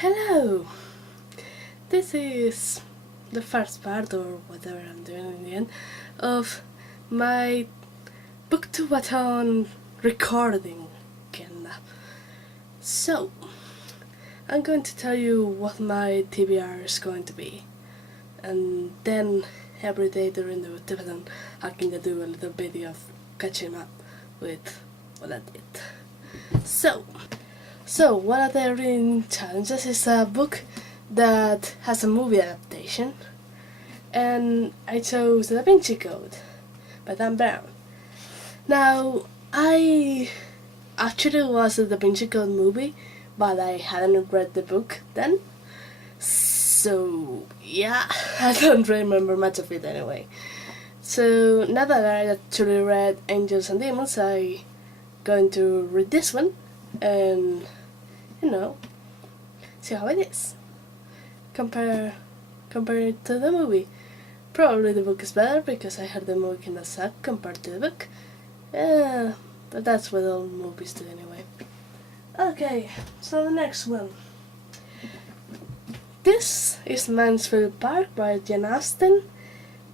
Hello! This is the first part, or whatever I'm doing in the end, of my Booktubeathon recording again. So, I'm going to tell you what my TBR is going to be, and then every day during the Booktubeathon I can do a little video of catching up with what I did. So one of the reading challenges is a book that has a movie adaptation, and I chose Da Vinci Code by Dan Brown. Now, I actually watched the Da Vinci Code movie, but I hadn't read the book then, so yeah, I don't remember much of it anyway. So now that I actually read Angels and Demons, I'm going to read this one and, see how it is. Compare it to the movie. Probably the book is better because I heard the movie kinda sucked compared to the book. Yeah, but that's what all movies do anyway. Okay, so the next one. This is Mansfield Park by Jane Austen.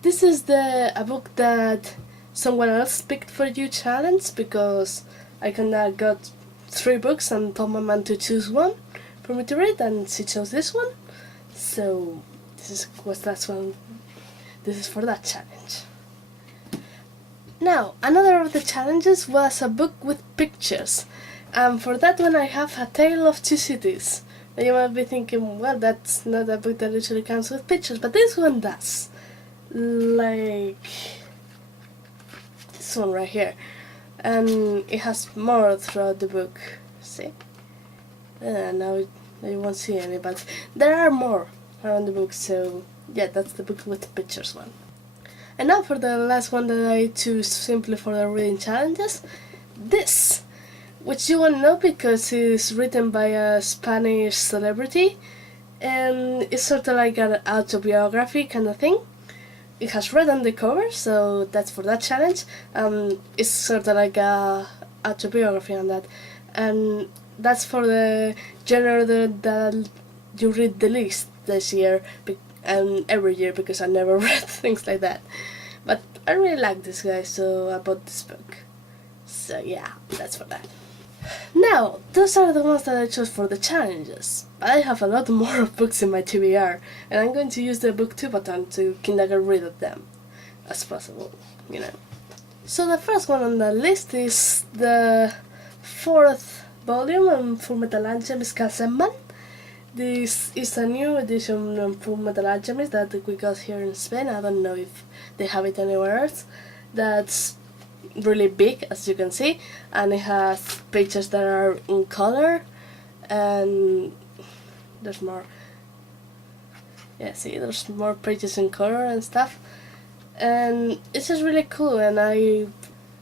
This is a book that someone else picked for you challenge because I kinda got 3 books and told my mom to choose one for me to read, and she chose this one. So this is for that challenge. Now, another of the challenges was a book with pictures. For that one I have A Tale of Two Cities. Now you might be thinking, well, that's not a book that usually comes with pictures, but this one does. Like this one right here. And it has more throughout the book. See? Now you won't see any, but there are more around the book, so yeah, that's the book with the pictures one. And now for the last one that I choose simply for the reading challenges, this, which you won't know because it's written by a Spanish celebrity, and it's sort of like an autobiography kind of thing. It has red on the cover, so that's for that challenge. It's sort of like a autobiography on that, and that's for the genre that you read the least this year and every year, because I never read things like that. But I really like this guy, so I bought this book. So yeah, that's for that. Now, those are the ones that I chose for the challenges. I have a lot more books in my TBR, and I'm going to use the Booktubeathon to kinda get rid of them as possible, So the first one on the list is the 4th volume on Full Metal Alchemist Kazenban. This is a new edition of Full Metal Alchemist that we got here in Spain. I don't know if they have it anywhere else. That's really big, as you can see, and it has pages that are in color, and there's more. Yeah, see, there's more pages in color and stuff, and it's just really cool. And I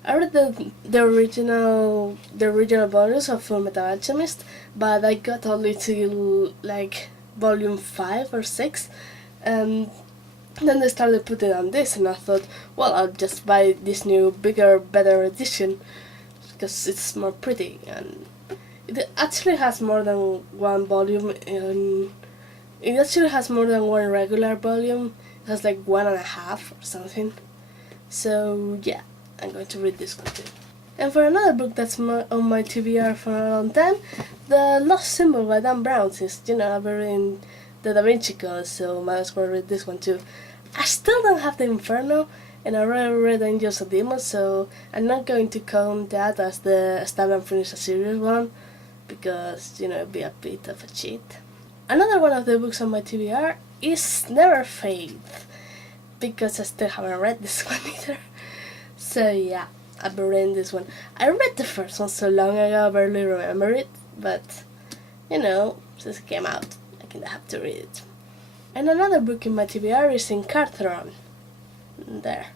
read the original volumes of Full Metal Alchemist, but I got only to like volume 5 or 6, and then they started putting on this, and I thought, well, I'll just buy this new, bigger, better edition because it's more pretty, and it actually has more than one volume. It actually has more than one regular volume. It has like 1.5 or something. So yeah, I'm going to read this one too. And for another book that's on my TBR for a long time, The Lost Symbol by Dan Brown, since I've been reading the Da Vinci Code, so might as well read this one too. I still don't have the Inferno, and I already read Angels and Demons, so I'm not going to count that as the Start and Finish a Series one, because, it'd be a bit of a cheat. Another one of the books on my TBR is Never Fade, because I still haven't read this one either. So yeah, I've been reading this one. I read the first one so long ago I barely remember it, but, since it came out, I kinda have to read it. And another book in my TBR is Incarceron. There.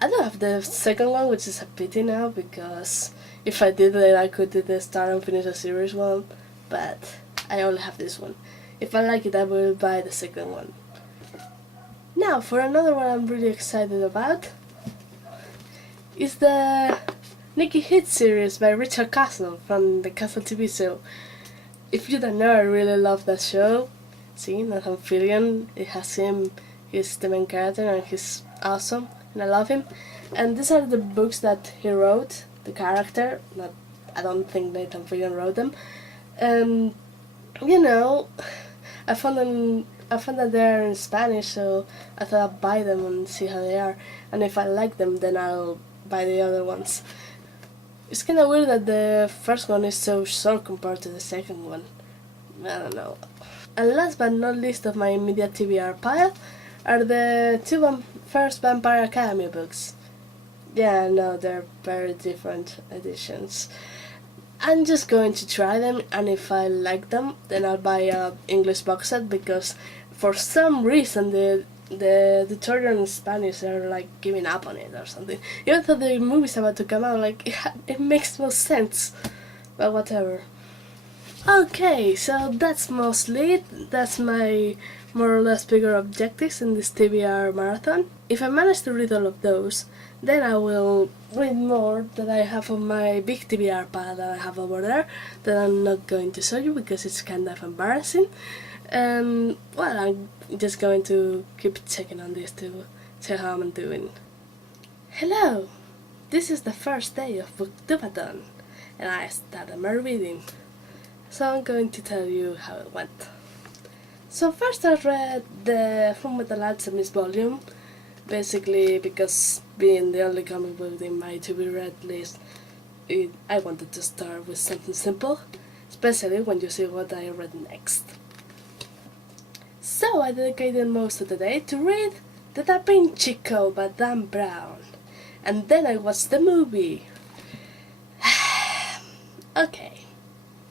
I don't have the second one, which is a pity now, because if I did it I could do the Start and Finish a Series one, but I only have this one. If I like it I will buy the second one. Now for another one I'm really excited about is the Nikki Hit series by Richard Castle from the Castle TV show. If you don't know, I really love that show. See, Not Amphibian, it has him, he's the main character and he's awesome and I love him. And these are the books that he wrote, the character, not, I don't think Nathan Fillion wrote them. And, you know, I found that they're in Spanish, so I thought I'd buy them and see how they are. And if I like them, then I'll buy the other ones. It's kinda weird that the first one is so short compared to the second one. I don't know. And last but not least of my immediate TBR pile are the two first Vampire Academy books. Yeah, no, they're very different editions. I'm just going to try them, and if I like them, then I'll buy a English box set, because for some reason the tutorial in Spanish are like giving up on it or something. Even though the movie's about to come out, like it makes no sense. But whatever. Okay, so that's mostly it. That's my more or less bigger objectives in this TBR marathon. If I manage to read all of those, then I will read more that I have on my big TBR pile that I have over there, that I'm not going to show you because it's kind of embarrassing. And well, I'm just going to keep checking on this to see how I'm doing. Hello! This is the first day of Booktubeathon, and I started my reading. So I'm going to tell you how it went. So first I read the Fullmetal Alchemist volume, basically because being the only comic book in my to-be-read list, I wanted to start with something simple, especially when you see what I read next. So I dedicated most of the day to read The Da Vinci Code by Dan Brown, and then I watched the movie. Okay.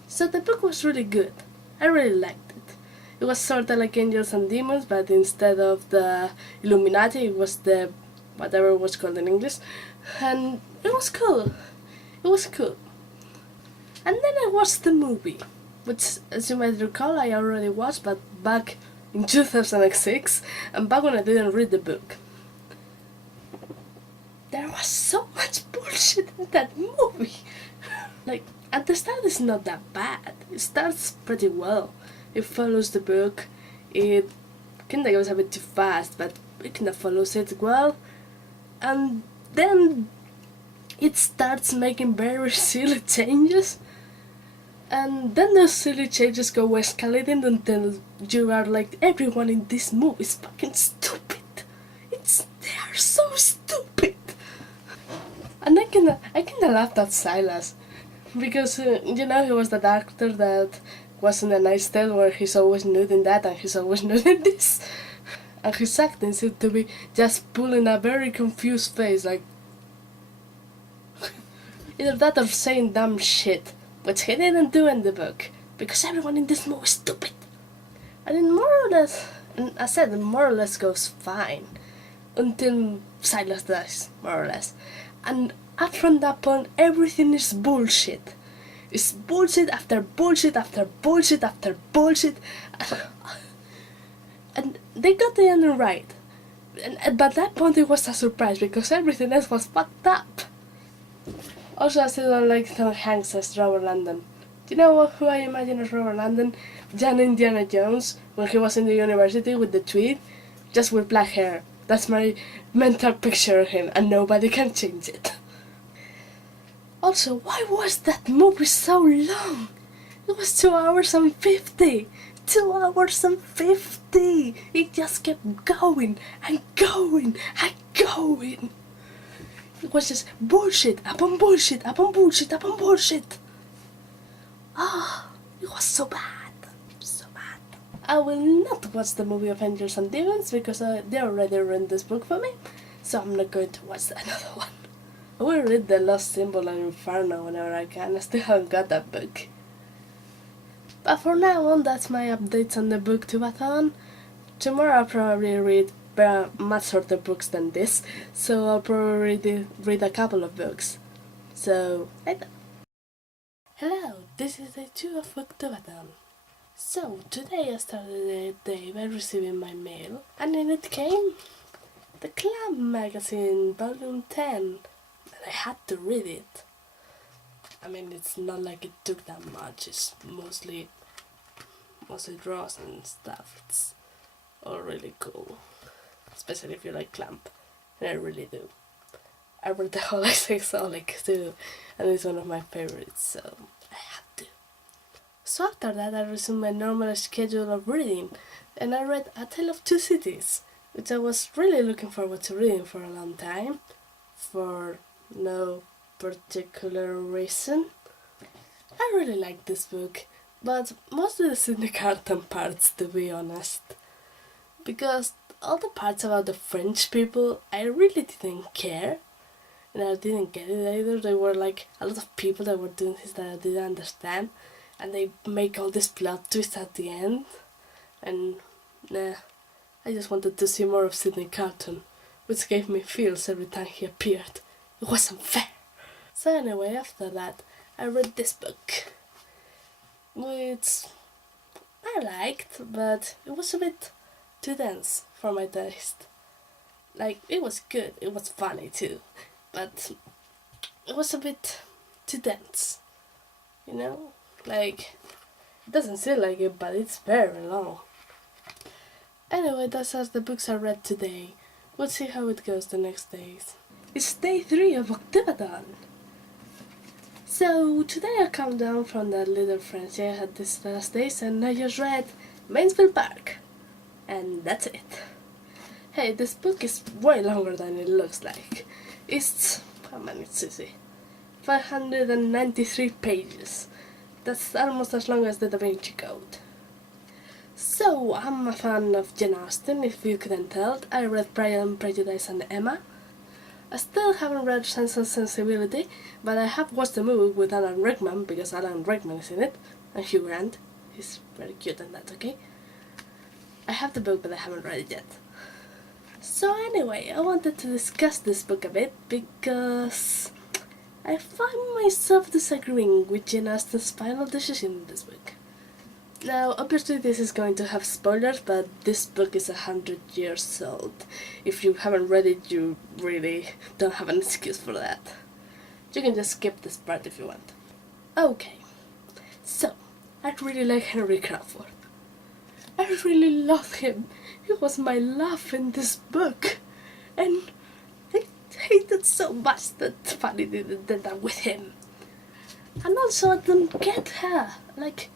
So the book was really good. I really liked it. It was sort of like Angels and Demons, but instead of the Illuminati, it was the whatever it was called in English, and it was cool. It was cool. And then I watched the movie, which, as you might recall, I already watched, but back in 2006, and back when I didn't read the book. There was so much bullshit in that movie. Like, at the start it's not that bad. It starts pretty well. It follows the book. It kinda goes a bit too fast, but it kinda follows it well. And then it starts making very silly changes. And then those silly changes go escalating until you are like, everyone in this movie is fucking stupid. They are so stupid. And I kinda laughed at Silas. Because, you know, he was that actor that was in A Knight's Tale where he's always nude in that and he's always nude in this. And his acting seemed to be just pulling a very confused face, like... either that or saying dumb shit, which he didn't do in the book, because everyone in this movie is stupid. And it more or less, and I said it more or less goes fine, until Silas dies, more or less. And up from that point, everything is bullshit. It's bullshit after bullshit after bullshit after bullshit. And they got the ending right. And by that point it was a surprise because everything else was fucked up. Also, I still don't like Tom Hanks as Robert Landon. Do you know who I imagine as Robert Landon? Young Indiana Jones, when he was in the university with the tweed, just with black hair. That's my mental picture of him, and nobody can change it. Also, why was that movie so long? It was 2 hours and 50! 2 hours and 50! It just kept going and going and going! It was just bullshit upon bullshit upon bullshit upon bullshit! It was so bad. So bad. I will not watch the movie of Angels and Demons because they already ruined this book for me, so I'm not going to watch another one. I will read The Lost Symbol and Inferno whenever I can. I still haven't got that book. But for now on, that's my updates on the Booktubeathon. Tomorrow I'll probably read much shorter books than this, so I'll probably read a couple of books. So, like that. Hello, this is day 2 of Booktubeathon. So, today I started the day by receiving my mail, and in it came the Clam magazine, volume 10. I had to read it. I mean, it's not like it took that much, it's mostly mostly draws and stuff. It's all really cool, especially if you like Clamp, and I really do. I read the whole editXD too, and it's one of my favorites, so I had to. So after that I resumed my normal schedule of reading, and I read A Tale of Two Cities, which I was really looking forward to reading for a long time, for no particular reason. I really like this book, but mostly the Sydney Carton parts, to be honest. Because all the parts about the French people, I really didn't care. And I didn't get it either. There were like a lot of people that were doing things that I didn't understand. And they make all this plot twist at the end. And nah, I just wanted to see more of Sydney Carton, which gave me feels every time he appeared. It wasn't fair. So anyway, after that, I read this book, which I liked, but it was a bit too dense for my taste. Like, it was good, it was funny too, but it was a bit too dense, you know? Like, it doesn't seem like it, but it's very long. Anyway, that's all the books I read today. We'll see how it goes the next days. It's day 3 of Booktubeathon. So today I come down from that little frenzy I had these last days, and I just read Mansfield Park. And that's it. Hey, this book is way longer than it looks like. It's, how many is it? 593 pages. That's almost as long as the Da Vinci Code. So, I'm a fan of Jane Austen, if you couldn't tell. I read Pride and Prejudice and Emma. I still haven't read Sense and Sensibility, but I have watched the movie with Alan Rickman, because Alan Rickman is in it, and Hugh Grant. He's very cute and that's okay. I have the book, but I haven't read it yet. So anyway, I wanted to discuss this book a bit, because I find myself disagreeing with Jane Austen's final decision in this book. Now, obviously this is going to have spoilers, but this book is 100 years old. If you haven't read it, you really don't have an excuse for that. You can just skip this part if you want. Okay, so, I really like Henry Crawford. I really love him. He was my love in this book. And I hated so much that Fanny didn't do that with him. And also I don't get her. Like,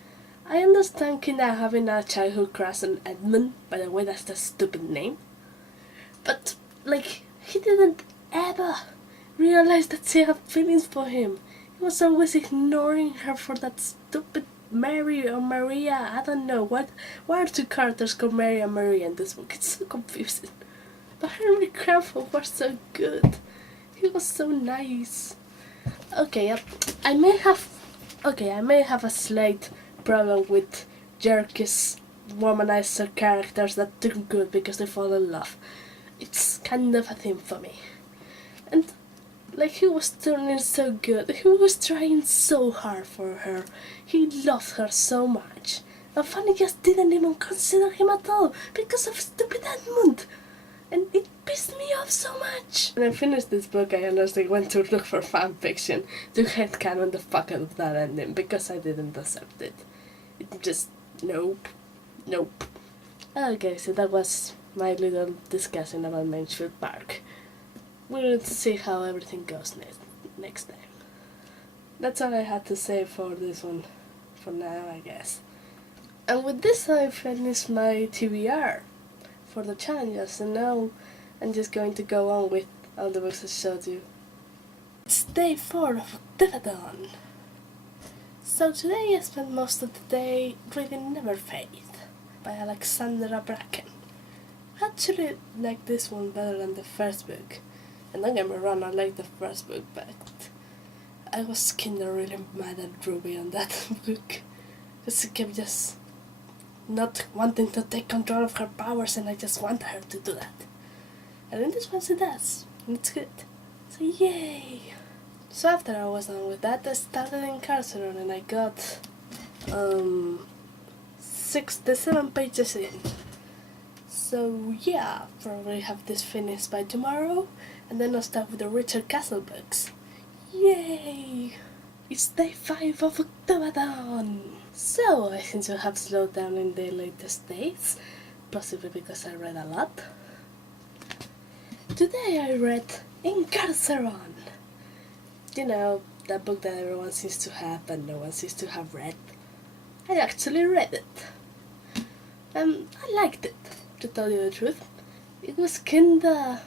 I understand Kinda having a childhood crush on Edmund, by the way that's the stupid name. But, like, he didn't ever realize that she had feelings for him. He was always ignoring her for that stupid Mary or Maria, I don't know. Why are two characters called Mary and Maria in this book? It's so confusing. But Henry Crawford was so good. He was so nice. Okay, I may have a slight problem with jerkish womanizer characters that do good because they fall in love. It's kind of a thing for me. And like, he was turning so good, he was trying so hard for her, he loved her so much. And Fanny just didn't even consider him at all because of stupid Edmund. And it pissed me off so much. When I finished this book, I honestly went to look for fanfiction to headcanon the fuck out of that ending because I didn't accept it. It just, nope. Okay, so that was my little discussion about Mansfield Park. We'll see how everything goes next time. That's all I had to say for this one, for now, I guess. And with this, I finished my TBR for the challenges, and now I'm just going to go on with all the books I showed you. It's day 4 of Booktubeathon. So today I spent most of the day reading Never Fade by Alexandra Bracken. I actually like this one better than the first book. And don't get me wrong, I like the first book, but I was kinda really mad at Ruby on that book. Because she kept just not wanting to take control of her powers, and I just want her to do that. And in this one she does, and it's good. So yay! So after I was done with that, I started in Carceron, and I got 67 pages in. So yeah, probably have this finished by tomorrow, and then I'll start with the Richard Castle books. Yay! It's day 5 of Booktubeathon! So I seem to have slowed down in the latest days, possibly because I read a lot. Today I read Incarceron. You know, that book that everyone seems to have but no one seems to have read. I actually read it. I liked it, to tell you the truth. It was kinda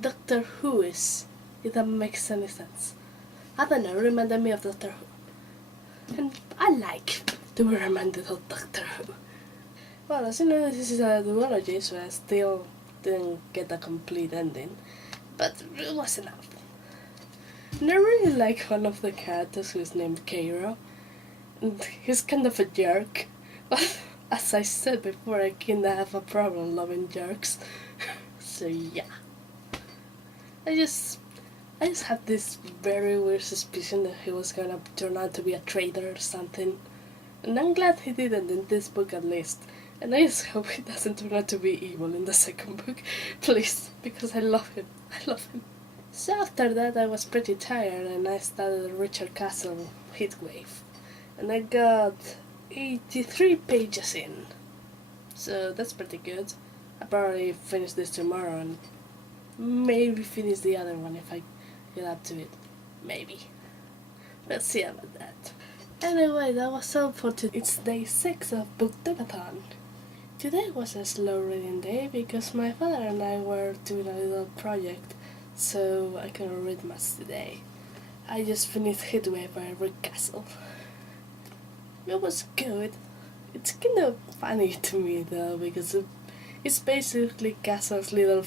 Doctor Who-ish, if that makes any sense. I don't know, reminded me of Doctor Who. And I like to be reminded of Doctor Who. Well, as you know, this is a duology, so I still didn't get a complete ending, but it was enough. And I really like one of the characters who is named Cairo, and he's kind of a jerk. But as I said before, I kinda have a problem loving jerks. So yeah. I just had this very weird suspicion that he was gonna turn out to be a traitor or something. And I'm glad he didn't in this book at least. And I just hope he doesn't turn out to be evil in the second book. Please, because I love him. I love him. So after that I was pretty tired and I started Richard Castle Heatwave. And I got 83 pages in. So that's pretty good. I'll probably finish this tomorrow and maybe finish the other one if I get up to it. Maybe. We'll see about that. Anyway, that was all for today. It's day 6 of Booktubeathon. Today was a slow reading day because my father and I were doing a little project, so I couldn't read much today. I just finished Heatwave by Rick Castle. It was good. It's kind of funny to me though, because it's basically Castle's little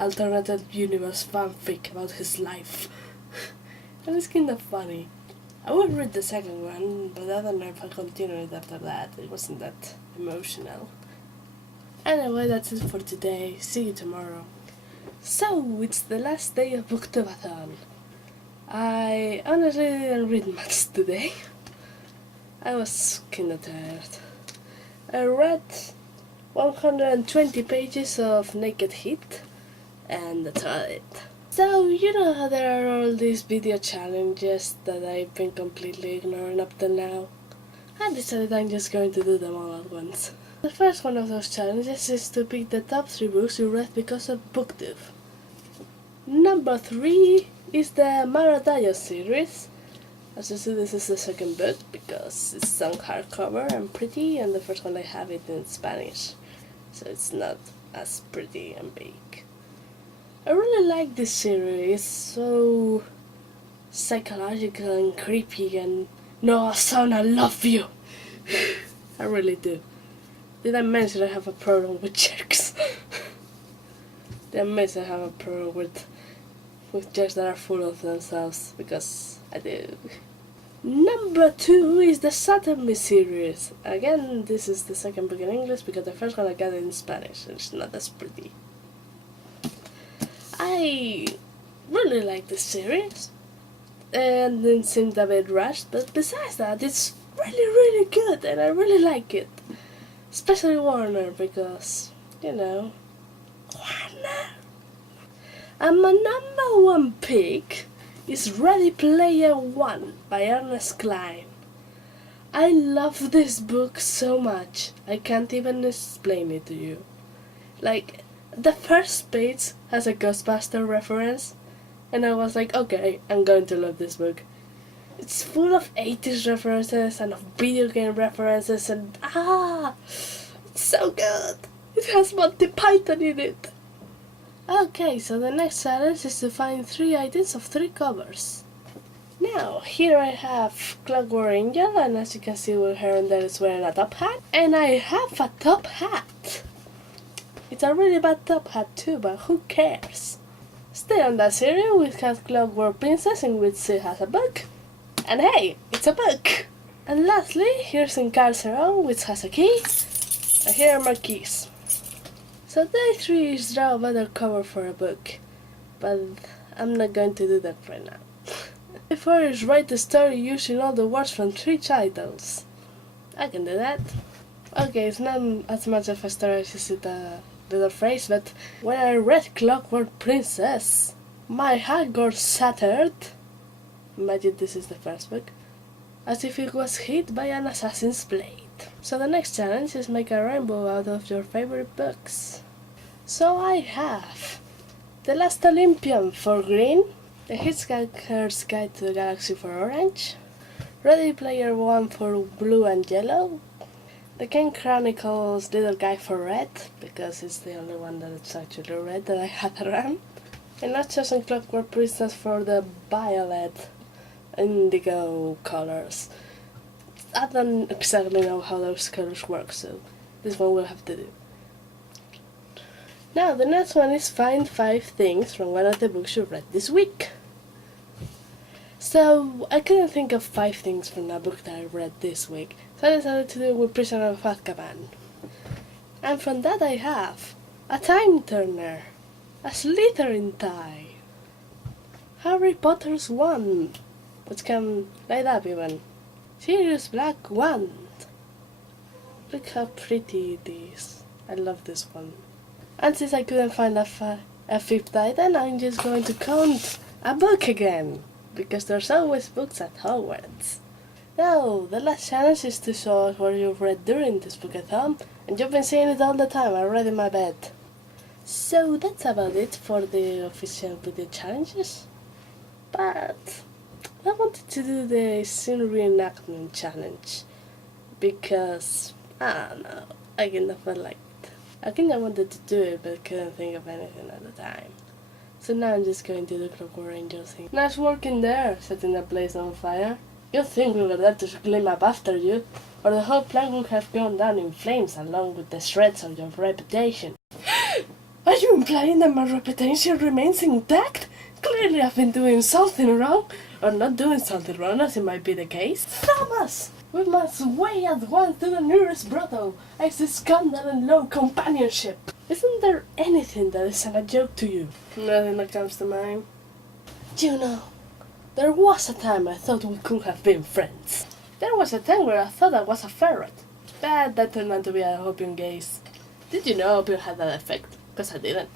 alternative universe fanfic about his life. And it's kind of funny. I would read the second one, but I don't know if I continued after that. It wasn't that emotional. Anyway, that's it for today. See you tomorrow. So, it's the last day of Booktubeathon. I honestly didn't read much today. I was kinda tired. I read 120 pages of Naked Heat, and that's all it. So, you know how there are all these video challenges that I've been completely ignoring up till now? I decided I'm just going to do them all at once. The first one of those challenges is to pick the top 3 books you read because of Booktube. Number 3 is the Maradayo series. As you see, this is the second book because it's on hardcover and pretty, and the first one I have it in Spanish, so it's not as pretty and big. I really like this series. It's so psychological and creepy, and no, son, I love you. I really do. Did I mention I have a problem with jerks? Did I mention I have a problem with jerks that are full of themselves? Because I do. Number 2 is the Sodomy series. Again, this is the second book in English because the first one I got it in Spanish and it's not as pretty. I really like this series, and it seemed a bit rushed, but besides that, it's really good and I really like it. Especially Warner, because, you know, Warner. And my number 1 pick is Ready Player One by Ernest Cline. I love this book so much, I can't even explain it to you. Like, the first page has a Ghostbuster reference, and I was like, okay, I'm going to love this book. It's full of 80s references and of video game references, and it's so good! It has Monty Python in it! Okay, so the next challenge is to find 3 items of 3 covers. Now, here I have Clockwork Angel, and as you can see, Will Herondale is wearing a top hat, and I have a top hat! It's a really bad top hat too, but who cares? Still on that series, we have Clockwork Princess, in which she has a book. And hey, it's a book! And lastly, here's Incarceron, which has a key, and here are my keys. So day 3 is draw a better cover for a book, but I'm not going to do that right now. Day 4 is write a story using all the words from 3 titles. I can do that. Okay, it's not as much of a story as you see the little phrase, but when I read Clockwork Princess, my heart got shattered. Imagine this is the first book. as if it was hit by an assassin's blade. So the next challenge is make a rainbow out of your favorite books. So I have The Last Olympian for green, The Hitchhiker's Guide to the Galaxy for orange, Ready Player One for blue and yellow, The Ken Chronicles Little Guy for red, because it's the only one that is actually red that I had around, and Nachos and Clockwork Princess for the violet indigo colors. I don't exactly know how those colors work, so this one will have to do. Now the next one is find 5 things from one of the books you read this week. So I couldn't think of 5 things from a book that I read this week, so I decided to do it with Prisoner of Azkaban. And from that I have a time turner, a Slytherin tie, Harry Potter's wand, which can light up even, Sirius Black wand. Look how pretty it is. I love this one. And since I couldn't find a 5th item, I'm just going to count a book again, because there's always books at Hogwarts. Now, the last challenge is to show us what you've read during this Booktubeathon, and you've been seeing it all the time. I read in my bed. So that's about it for the official video challenges. But I wanted to do the scene reenactment challenge because I don't know, I kind of felt like it. I think I wanted to do it but couldn't think of anything at the time. So now I'm just going to do the Clockwork Angel thing. Nice work in there, setting the place on fire. You'd think we were there to clean up after you, or the whole plan would have gone down in flames along with the shreds of your reputation. Are you implying that my reputation remains intact? Clearly I've been doing something wrong, or not doing something wrong as it might be the case. Thomas! We must way at once to the nearest brothel, exit scandal and low companionship. Isn't there anything that isn't a joke to you? Nothing that comes to mind. You know, there was a time I thought we could have been friends. There was a time where I thought I was a ferret, but that turned out to be a opium gaze. Did you know opium had that effect? Because I didn't.